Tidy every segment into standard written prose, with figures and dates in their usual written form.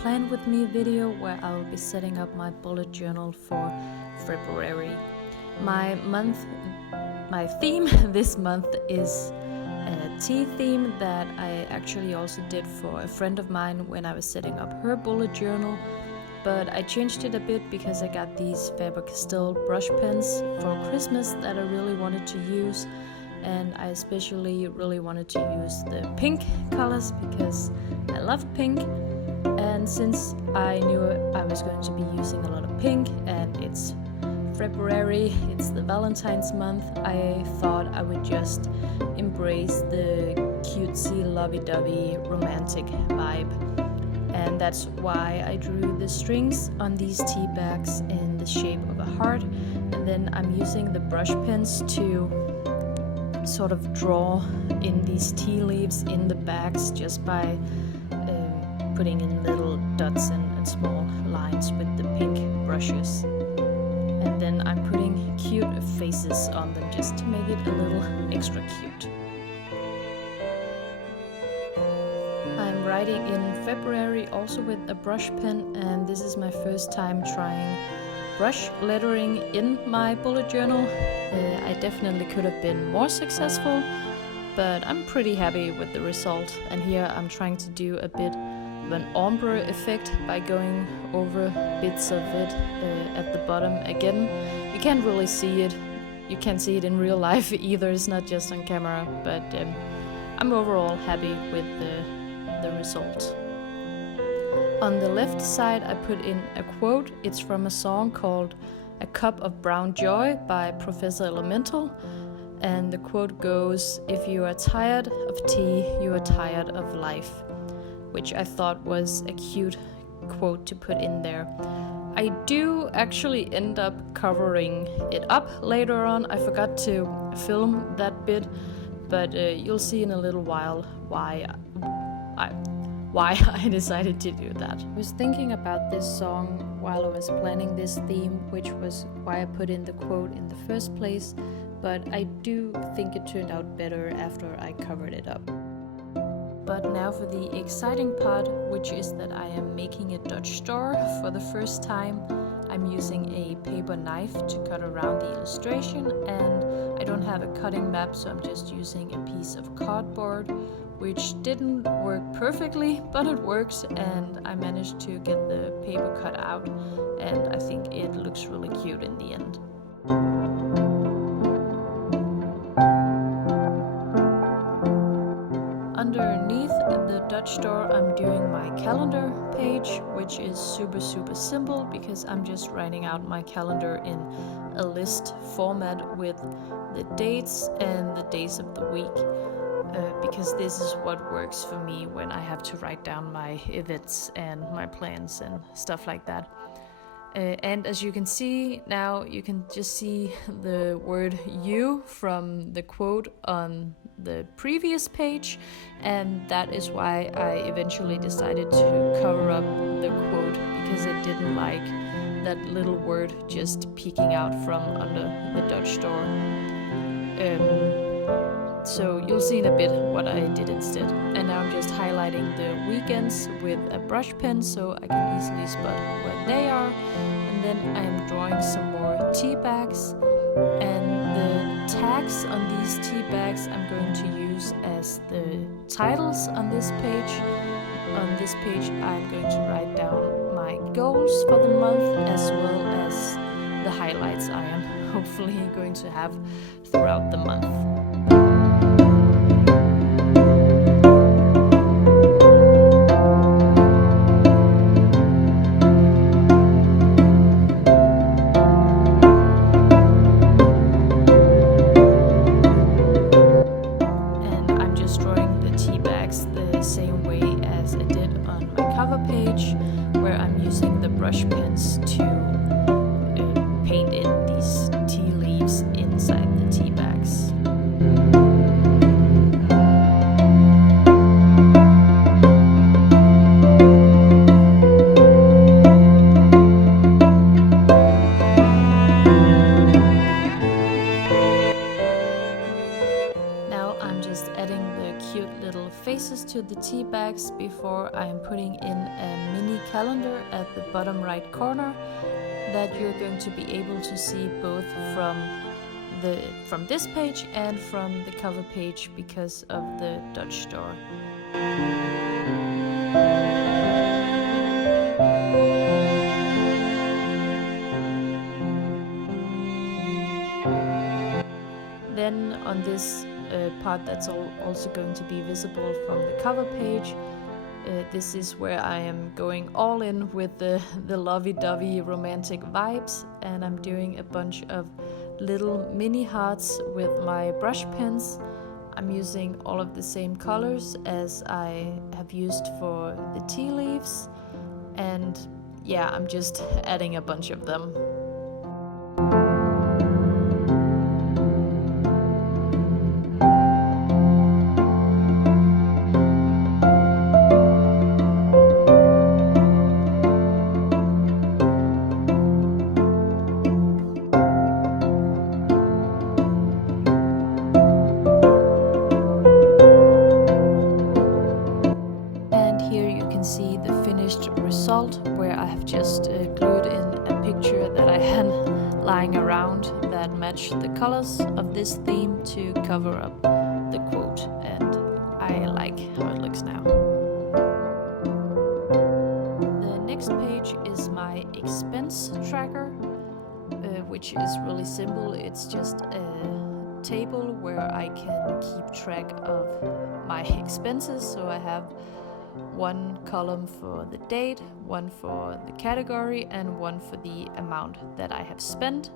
Plan With Me video where I will be setting up my bullet journal for February. My theme this month is a tea theme that I actually also did for a friend of mine when I was setting up her bullet journal, but I changed it a bit because I got these Faber-Castell brush pens for Christmas that I really wanted to use, and I especially really wanted to use the pink colors because I love pink. And since I knew I was going to be using a lot of pink and it's February, it's the Valentine's month, I thought I would just embrace the cutesy lovey-dovey romantic vibe. And that's why I drew the strings on these tea bags in the shape of a heart, and then I'm using the brush pens to sort of draw in these tea leaves in the bags just by putting in little dots and small lines with the pink brushes. And then I'm putting cute faces on them just to make it a little extra cute. I'm writing in February also with a brush pen, and this is my first time trying brush lettering in my bullet journal. I definitely could have been more successful, but I'm pretty happy with the result. And here I'm trying to do a bit of an ombre effect by going over bits of it at the bottom again. You can't really see it. You can't see it in real life either. It's not just on camera, but I'm overall happy with the result. On the left side I put in a quote. It's from a song called "A Cup of Brown Joy" by Professor Elemental, and the quote goes, "If you are tired of tea, you are tired of life," which I thought was a cute quote to put in there. I do actually end up covering it up later on. I forgot to film that bit, but you'll see in a little while why I decided to do that. I was thinking about this song while I was planning this theme, which was why I put in the quote in the first place, but I do think it turned out better after I covered it up. But now for the exciting part, which is that I am making a Dutch star for the first time. I'm using a paper knife to cut around the illustration, and I don't have a cutting map, so I'm just using a piece of cardboard, which didn't work perfectly, but it works, and I managed to get the paper cut out, and I think it looks really cute in the end. Underneath the Dutch door I'm doing my calendar page, which is super simple because I'm just writing out my calendar in a list format with the dates and the days of the week, because this is what works for me when I have to write down my events and my plans and stuff like that. And as you can see now, you can just see the word "you" from the quote on the previous page, and that is why I eventually decided to cover up the quote, because it didn't like that little word just peeking out from under the Dutch door. So you'll see in a bit what I did instead. And now I'm just highlighting the weekends with a brush pen so I can easily spot where they are. And then I am drawing some more tea bags. And the tags on these tea bags I'm going to use as the titles on this page. On this page I'm going to write down my goals for the month, as well as the highlights I am hopefully going to have throughout the month. Brush pens to paint in these tea leaves inside the tea bags. Now I'm just adding the cute little little faces to the tea bags before I am putting in a mini calendar at the bottom right corner that you're going to be able to see both from this page and from the cover page because of the Dutch store. Then on this part that's also going to be visible from the cover page, this is where I am going all in with the lovey-dovey romantic vibes, and I'm doing a bunch of little mini hearts with my brush pens. I'm using all of the same colors as I have used for the tea leaves, and yeah, I'm just adding a bunch of them. See the finished result, where I have just glued in a picture that I had lying around that matched the colors of this theme to cover up the quote, and I like how it looks now. The next page is my expense tracker, which is really simple. It's just a table where I can keep track of my expenses, so I have one column for the date, one for the category, and one for the amount that I have spent.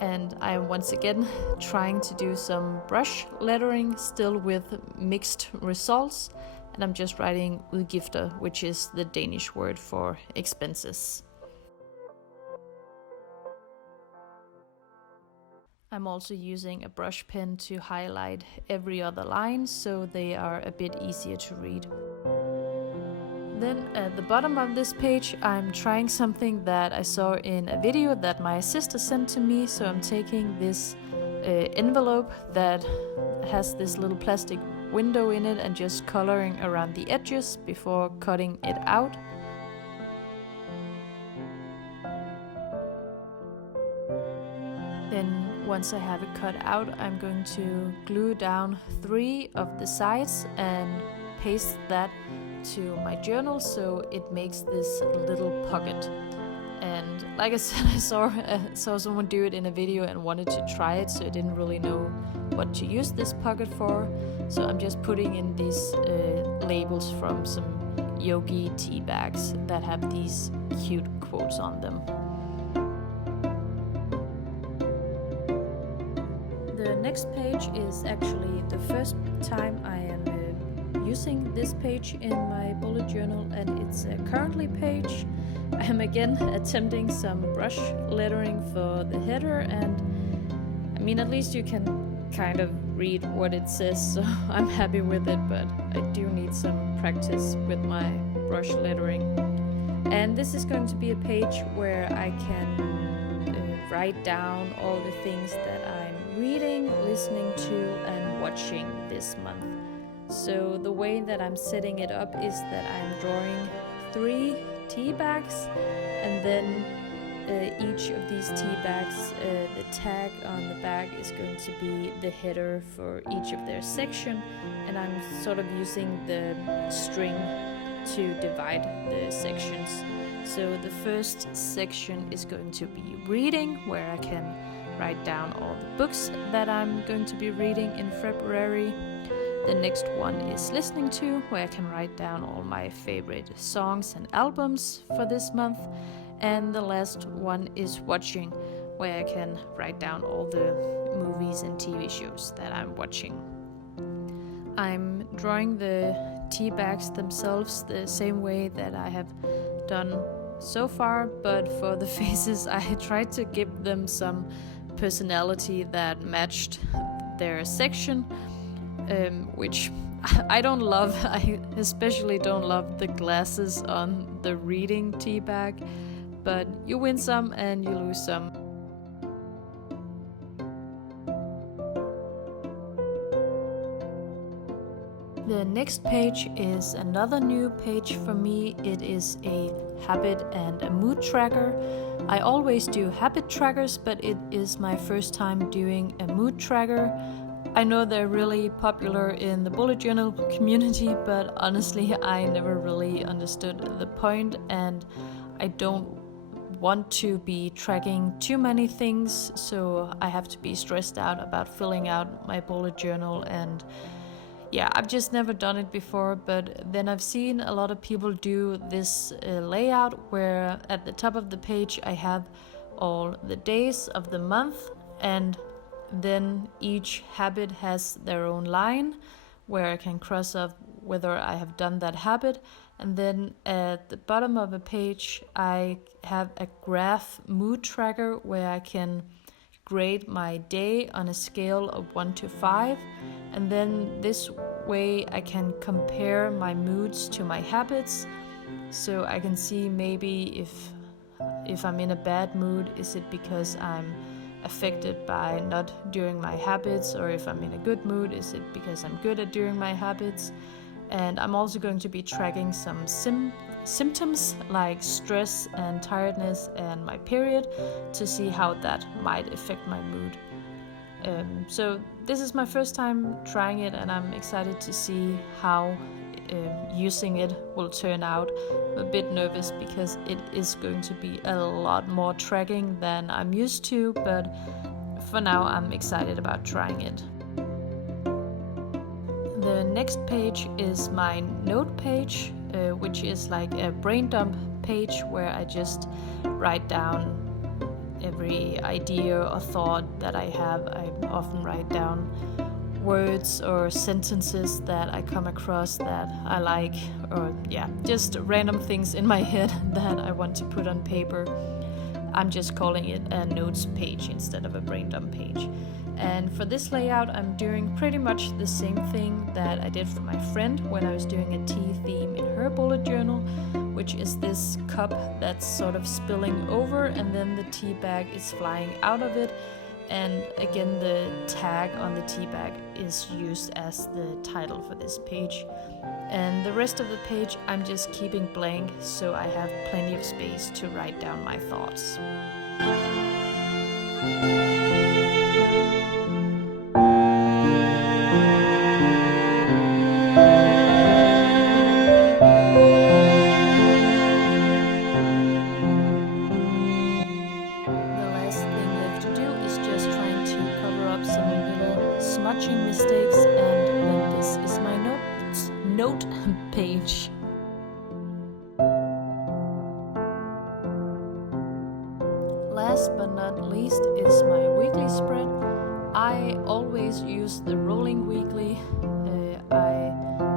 And I am once again trying to do some brush lettering, still with mixed results, and I'm just writing udgifter, which is the Danish word for expenses. I'm also using a brush pen to highlight every other line, so they are a bit easier to read. Then at the bottom of this page, I'm trying something that I saw in a video that my sister sent to me. So I'm taking this envelope that has this little plastic window in it and just coloring around the edges before cutting it out. Then once I have it cut out, I'm going to glue down 3 of the sides and paste that to my journal so it makes this little pocket. And like I said, I saw someone do it in a video and wanted to try it, so I didn't really know what to use this pocket for. So I'm just putting in these labels from some yogi tea bags that have these cute quotes on them. The next page is actually the first time I am using this page in my bullet journal, and it's a currently page. I am again attempting some brush lettering for the header, and I mean, at least you can kind of read what it says, so I'm happy with it, but I do need some practice with my brush lettering. And this is going to be a page where I can write down all the things that I'm reading, listening to, and watching this month. So the way that I'm setting it up is that I'm drawing 3 tea bags, and then each of these tea bags, the tag on the bag is going to be the header for each of their section, and I'm sort of using the string to divide the sections. So the first section is going to be reading, where I can write down all the books that I'm going to be reading in February. The next one is listening to, where I can write down all my favorite songs and albums for this month. And the last one is watching, where I can write down all the movies and TV shows that I'm watching. I'm drawing the tea bags themselves the same way that I have done so far, but for the faces I tried to give them some personality that matched their section. Which I don't love. I especially don't love the glasses on the reading tea bag, but you win some and you lose some. The next page is another new page for me. It is a habit and a mood tracker. I always do habit trackers, but it is my first time doing a mood tracker. I know they're really popular in the bullet journal community, but honestly I never really understood the point, and I don't want to be tracking too many things, so I have to be stressed out about filling out my bullet journal. And yeah, I've just never done it before, but then I've seen a lot of people do this layout where at the top of the page I have all the days of the month, and then each habit has their own line where I can cross off whether I have done that habit. And then at the bottom of a page I have a graph mood tracker where I can grade my day on a scale of 1 to 5, and then this way I can compare my moods to my habits, so I can see maybe if I'm in a bad mood, is it because I'm affected by not doing my habits, or if I'm in a good mood, is it because I'm good at doing my habits. And I'm also going to be tracking some symptoms like stress and tiredness and my period to see how that might affect my mood. So this is my first time trying it, and I'm excited to see how using it will turn out. I'm a bit nervous because it is going to be a lot more tracking than I'm used to, but for now I'm excited about trying it. The next page is my note page, which is like a brain dump page where I just write down every idea or thought that I have. I often write down words or sentences that I come across that I like, or just random things in my head that I want to put on paper. I'm just calling it a notes page instead of a brain dump page. And for this layout I'm doing pretty much the same thing that I did for my friend when I was doing a tea theme in her bullet journal, which is this cup that's sort of spilling over and then the tea bag is flying out of it. And again, the tag on the tea bag is used as the title for this page. And the rest of the page I'm just keeping blank, so I have plenty of space to write down my thoughts. Smudging mistakes, and then this is my note page. Last but not least is my weekly spread. I always use the rolling weekly. I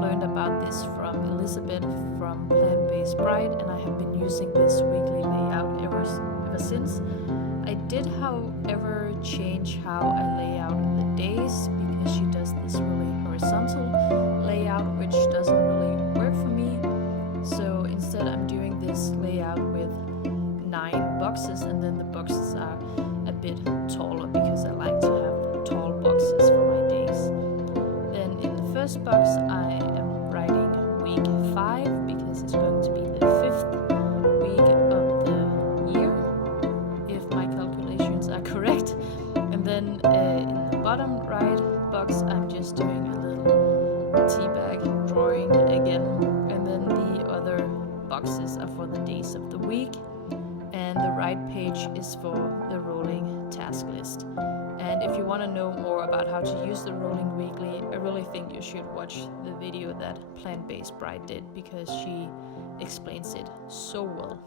learned about this from Elizabeth from Plant-Based Bride, and I have been using this weekly layout ever since. I did, however, change how I lay out the days because she does this really horizontal layout, which doesn't really work for me. So instead I'm doing this layout with 9 boxes, and then the boxes are a bit taller because I like to have tall boxes for my days. Then in the first box I am writing week 5 because it's going to be the 5th week of the year, if my calculations are correct. And then in the bottom right box I'm just doing a little tea bag drawing again, and then the other boxes are for the days of the week, and the right page is for the rolling task list. And if you want to know more about how to use the rolling weekly, I really think you should watch the video that Plant-Based Bride did, because she explains it so well.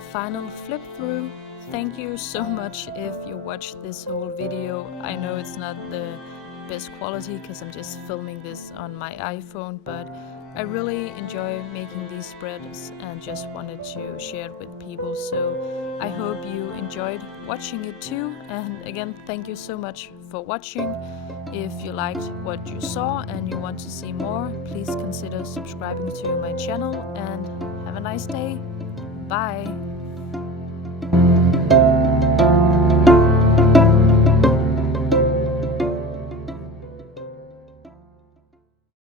the final flip through. Thank you so much if you watched this whole video. I know it's not the best quality because I'm just filming this on my iPhone, but I really enjoy making these spreads and just wanted to share it with people. So I hope you enjoyed watching it too. And again, thank you so much for watching. If you liked what you saw and you want to see more, please consider subscribing to my channel, and have a nice day. Bye!